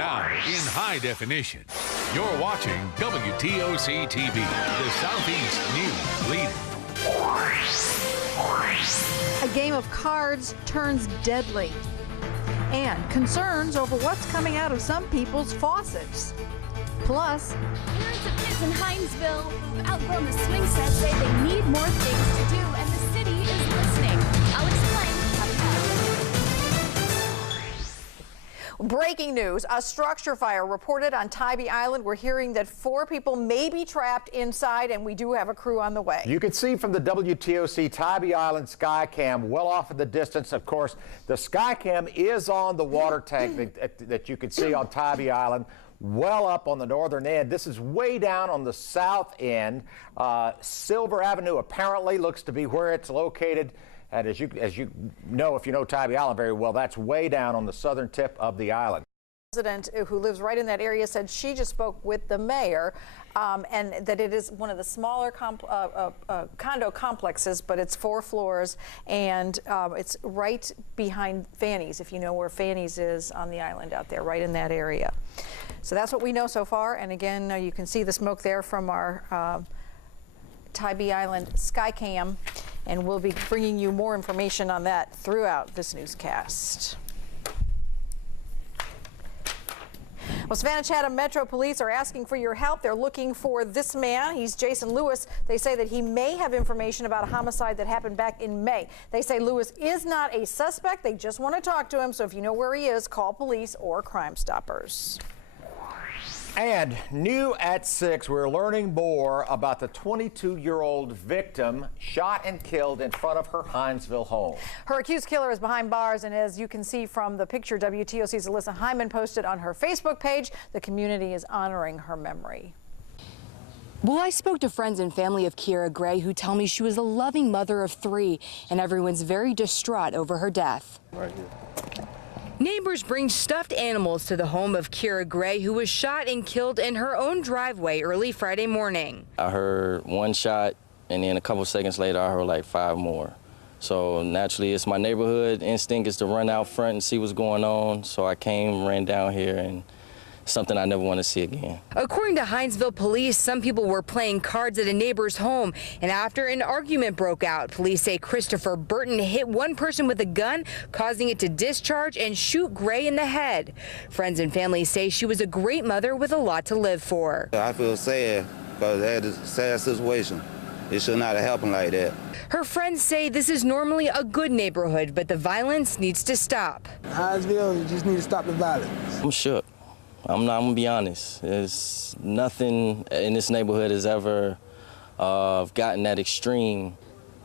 Now, in high definition, you're watching WTOC TV, the Southeast News Leader. A game of cards turns deadly. And concerns over what's coming out of some people's faucets. Plus, parents of kids in Hinesville who've outgrown the swing set say they need more things to do, and the city is listening. I'll explain. breaking news, a structure fire reported on Tybee Island. We're hearing that 4 people may be trapped inside, and we do have a crew on the way. You can see from the WTOC Tybee Island Skycam well off in the distance. Of course, the Skycam is on the water tank that you can see on Tybee Island, well up on the northern end. This is way down on the south end. Silver Avenue apparently looks to be where it's located. And as you know, if you know Tybee Island very well, that's way down on the southern tip of the island. A resident who lives right in that area said she just spoke with the mayor and that it is one of the smaller condo complexes, but it's 4 floors, and it's right behind Fanny's, if you know where Fanny's is on the island out there, right in that area. So that's what we know so far. And again, you can see the smoke there from our Tybee Island Skycam, and we'll be bringing you more information on that throughout this newscast. Well, Savannah Chatham Metro Police are asking for your help. They're looking for this man. He's Jason Lewis. They say that he may have information about a homicide that happened back in May. They say Lewis is not a suspect. They just want to talk to him. So if you know where he is, call police or Crime Stoppers. And new at 6, we're learning more about the 22-year-old victim shot and killed in front of her Hinesville home. Her accused killer is behind bars, and as you can see from the picture WTOC's Alyssa Hyman posted on her Facebook page, the community is honoring her memory. Well, I spoke to friends and family of Kiera Gray who tell me she was a loving mother of 3, and everyone's very distraught over her death. Right here. Neighbors bring stuffed animals to the home of Kiera Gray, who was shot and killed in her own driveway early Friday morning. I heard 1 shot, and then a couple seconds later, I heard like 5 more. So naturally, it's my neighborhood instinct is to run out front and see what's going on. So I ran down here, and something I never want to see again. According to Hinesville police, some people were playing cards at a neighbor's home, and after an argument broke out, police say Christopher Burton hit one person with a gun, causing it to discharge and shoot Gray in the head. Friends and family say she was a great mother with a lot to live for. I feel sad because they had a sad situation. It should not have happened like that. Her friends say this is normally a good neighborhood, but the violence needs to stop. Hinesville, you just need to stop the violence. I'm shook. I'm gonna be honest. There's nothing in this neighborhood has ever gotten that extreme.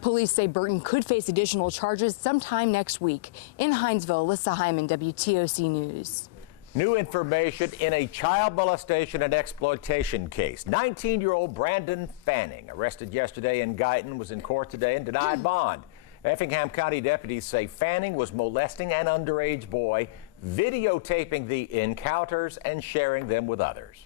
Police say Burton could face additional charges sometime next week. In Hinesville, Alyssa Hyman, WTOC News. New information in a child molestation and exploitation case. 19-year-old Brandon Fanning, arrested yesterday in Guyton, was in court today and denied bond. Effingham County deputies say Fanning was molesting an underage boy, videotaping the encounters and sharing them with others.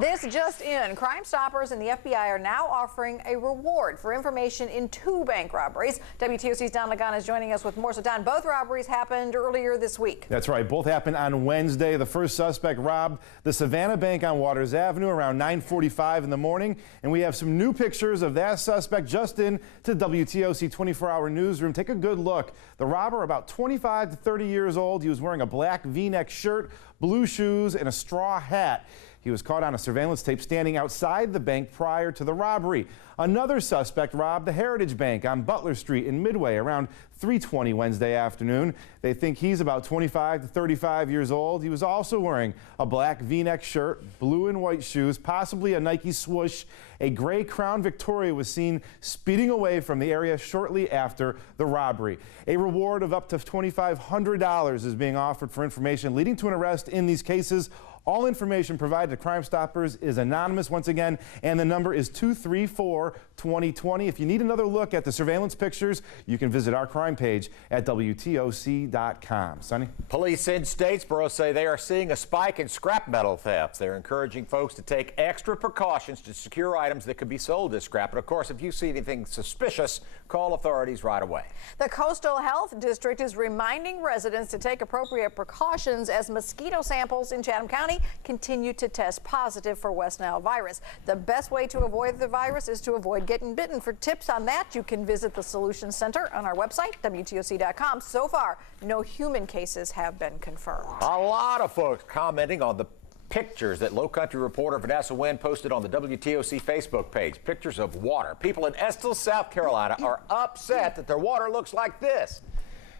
This just in, Crime Stoppers and the FBI are now offering a reward for information in 2 bank robberies. WTOC's Don Lagana is joining us with more. So, Don, both robberies happened earlier this week. That's right. Both happened on Wednesday. The first suspect robbed the Savannah Bank on Waters Avenue around 9:45 in the morning. And we have some new pictures of that suspect just in to WTOC 24-hour newsroom. Take a good look. The robber, about 25 to 30 years old. He was wearing a black V-neck shirt, blue shoes, and a straw hat. He was caught on a surveillance tape standing outside the bank prior to the robbery. Another suspect robbed the Heritage Bank on Butler Street in Midway around 3:20 Wednesday afternoon. They think he's about 25 to 35 years old. He was also wearing a black V-neck shirt, blue and white shoes, possibly a Nike swoosh. A gray Crown Victoria was seen speeding away from the area shortly after the robbery. A reward of up to $2,500 is being offered for information leading to an arrest in these cases. All information provided to Crime Stoppers is anonymous once again, and the number is 234-2020. If you need another look at the surveillance pictures, you can visit our crime page at WTOC.com. Sonny? Police in Statesboro say they are seeing a spike in scrap metal thefts. They're encouraging folks to take extra precautions to secure items that could be sold as scrap. But of course, if you see anything suspicious, call authorities right away. The Coastal Health District is reminding residents to take appropriate precautions as mosquito samples in Chatham County continue to test positive for West Nile virus. The best way to avoid the virus is to avoid getting bitten. For tips on that, you can visit the Solution Center on our website, WTOC.com. So far, no human cases have been confirmed. A lot of folks commenting on the pictures that Low Country reporter Vanessa Wynn posted on the WTOC Facebook page. Pictures of water. People in Estill, South Carolina are upset that their water looks like this.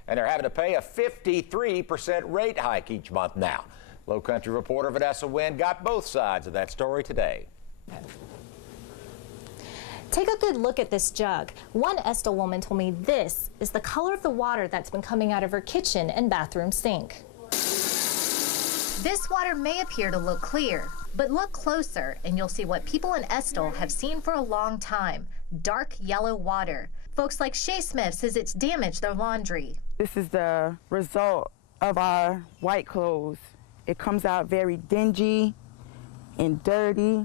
And they're having to pay a 53% rate hike each month now. Low Country reporter Vanessa Wynn got both sides of that story today. Take a good look at this jug. One Estill woman told me this is the color of the water that's been coming out of her kitchen and bathroom sink. This water may appear to look clear, but look closer and you'll see what people in Estill have seen for a long time: dark yellow water. Folks like Shay Smith says it's damaged their laundry. This is the result of our white clothes. It comes out very dingy and dirty.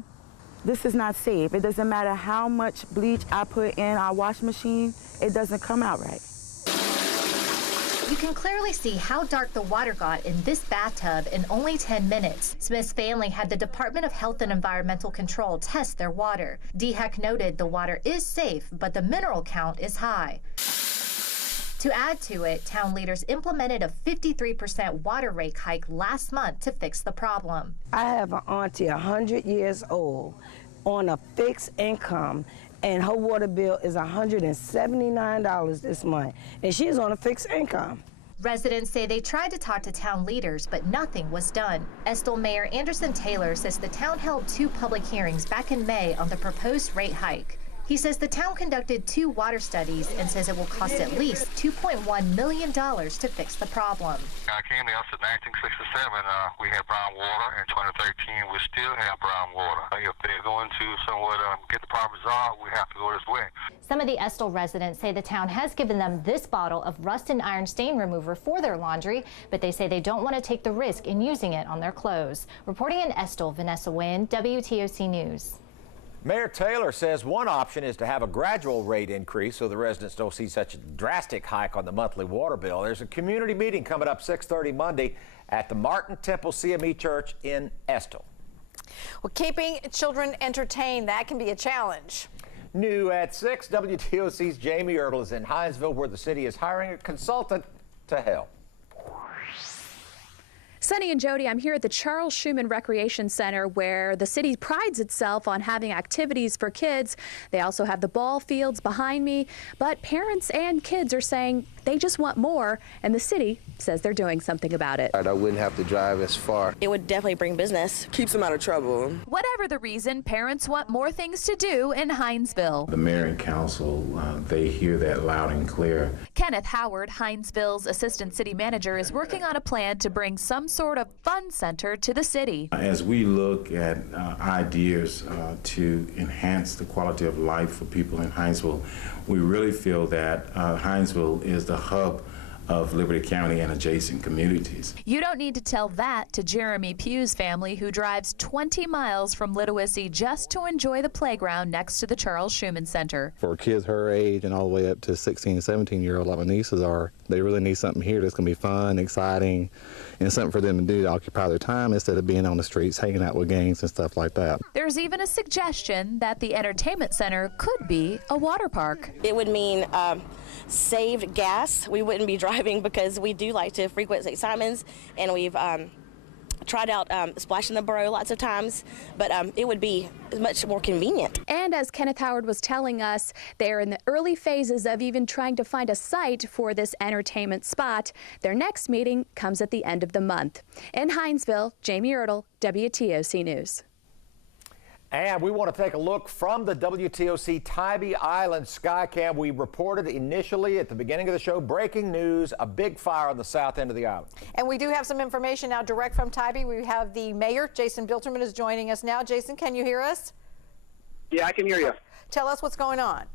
This is not safe. It doesn't matter how much bleach I put in our washing machine, it doesn't come out right. You can clearly see how dark the water got in this bathtub in only 10 minutes. Smith's family had the Department of Health and Environmental Control test their water. DHEC noted the water is safe, but the mineral count is high. To add to it, town leaders implemented a 53% water rate hike last month to fix the problem. I have an auntie 100 years old on a fixed income, and her water bill is $179 this month, and she's on a fixed income. Residents say they tried to talk to town leaders, but nothing was done. Estill Mayor Anderson Taylor says the town held 2 public hearings back in May on the proposed rate hike. He says the town conducted 2 water studies and says it will cost at least $2.1 million to fix the problem. I came to us in 1967. We had brown water. In 2013, we still have brown water. If they're going to somewhat get the problem resolved, we have to go this way. Some of the Estill residents say the town has given them this bottle of rust and iron stain remover for their laundry, but they say they don't want to take the risk in using it on their clothes. Reporting in Estill, Vanessa Wynn, WTOC News. Mayor Taylor says one option is to have a gradual rate increase so the residents don't see such a drastic hike on the monthly water bill. There's a community meeting coming up 6:30 Monday at the Martin Temple CME Church in Estill. Well, keeping children entertained, that can be a challenge. New at 6, WTOC's Jamie Ertl is in Hinesville, where the city is hiring a consultant to help. Sunny and Jody, I'm here at the Charles Schumann Recreation Center, where the city prides itself on having activities for kids. They also have the ball fields behind me, but parents and kids are saying they just want more, and the city says they're doing something about it. I wouldn't have to drive as far. It would definitely bring business. Keeps them out of trouble. Whatever the reason, parents want more things to do in Hinesville. The mayor and council, they hear that loud and clear. Kenneth Howard, Hinesville's assistant city manager, is working on a plan to bring some sort of fun center to the city. As we look at ideas to enhance the quality of life for people in Hinesville, we really feel that Hinesville is the hub of Liberty County and adjacent communities. You don't need to tell that to Jeremy Pugh's family, who drives 20 miles from Lithowissie just to enjoy the playground next to the Charles Schumann Center. For kids her age and all the way up to 16, 17-year-old like my nieces are, they really need something here that's going to be fun, exciting, and something for them to do to occupy their time instead of being on the streets hanging out with gangs and stuff like that. There's even a suggestion that the entertainment center could be a water park. It would mean saved gas. We wouldn't be driving because we do like to frequent St. Simon's, and we've tried out splashing the borough lots of times, but it would be much more convenient. And as Kenneth Howard was telling us, they're in the early phases of even trying to find a site for this entertainment spot. Their next meeting comes at the end of the month. In Hinesville, Jamie Ertl, WTOC News. And we want to take a look from the WTOC Tybee Island Skycam. We reported initially at the beginning of the show, breaking news, a big fire on the south end of the island. And we do have some information now direct from Tybee. We have the mayor, Jason Bilterman, is joining us now. Jason, can you hear us? Yeah, I can hear you. Tell us what's going on.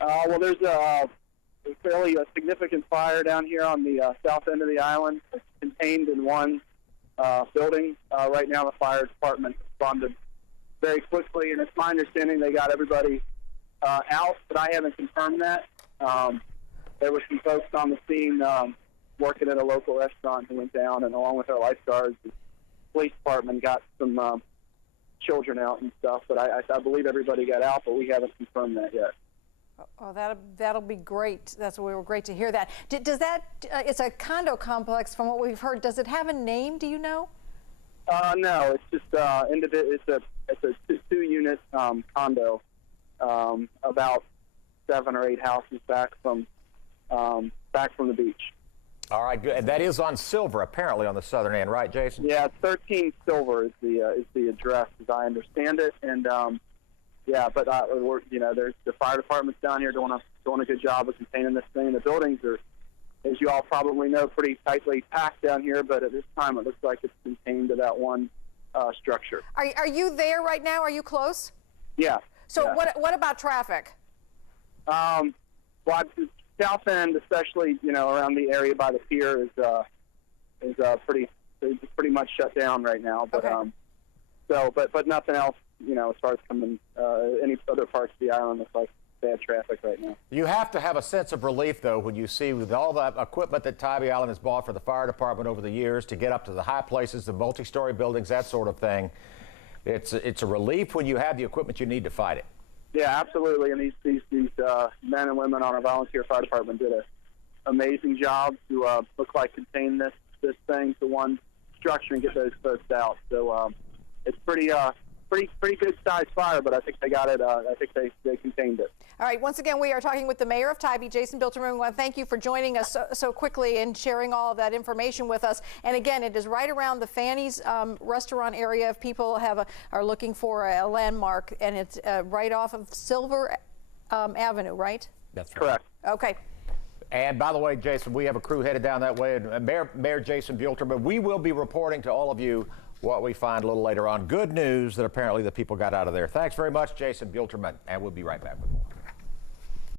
Well, there's a fairly significant fire down here on the south end of the island. It's contained in one building. Right now, the fire department responded very quickly, and it's my understanding they got everybody out, but I haven't confirmed that. There were some folks on the scene working at a local restaurant who went down, and along with our lifeguards, the police department got some children out and stuff, but I believe everybody got out, but we haven't confirmed that yet. Oh, that'll be great. We were great to hear that. Does that? It's a condo complex, from what we've heard. Does it have a name? Do you know? No, it's just it's a two-unit condo, about 7 or 8 houses back from the beach. All right, good. And that is on Silver, apparently, on the southern end, right, Jason? Yeah, 13 Silver is the address, as I understand it, and yeah, but there's the fire department's down here doing a good job of containing this thing. The buildings are, as you all probably know, pretty tightly packed down here, but at this time it looks like it's contained to that one structure. Are you there right now? Are you close? Yeah. So yeah. What about traffic? Well, the south end, especially around the area by the pier, is pretty much shut down right now. But okay. But nothing else. As far as coming any other parts of the island, looks like bad traffic right now. You have to have a sense of relief, though, when you see with all the equipment that Tybee Island has bought for the fire department over the years to get up to the high places, the multi-story buildings, that sort of thing. It's a relief when you have the equipment you need to fight it. Yeah, absolutely. And these men and women on our volunteer fire department did an amazing job to look like contain this thing to one structure and get those folks out. So it's pretty good sized fire, but I think they got it. I think they contained it. All right. Once again, we are talking with the mayor of Tybee, Jason Bilterman. We want to thank you for joining us so quickly and sharing all of that information with us. And again, it is right around the Fanny's restaurant area. If people are looking for a landmark, and it's right off of Silver Avenue, right? That's right. Correct. Okay. And by the way, Jason, we have a crew headed down that way. And Mayor Jason Bilterman, we will be reporting to all of you what we find a little later on. Good news that apparently the people got out of there. Thanks very much, Jason Bilterman, and we'll be right back with more.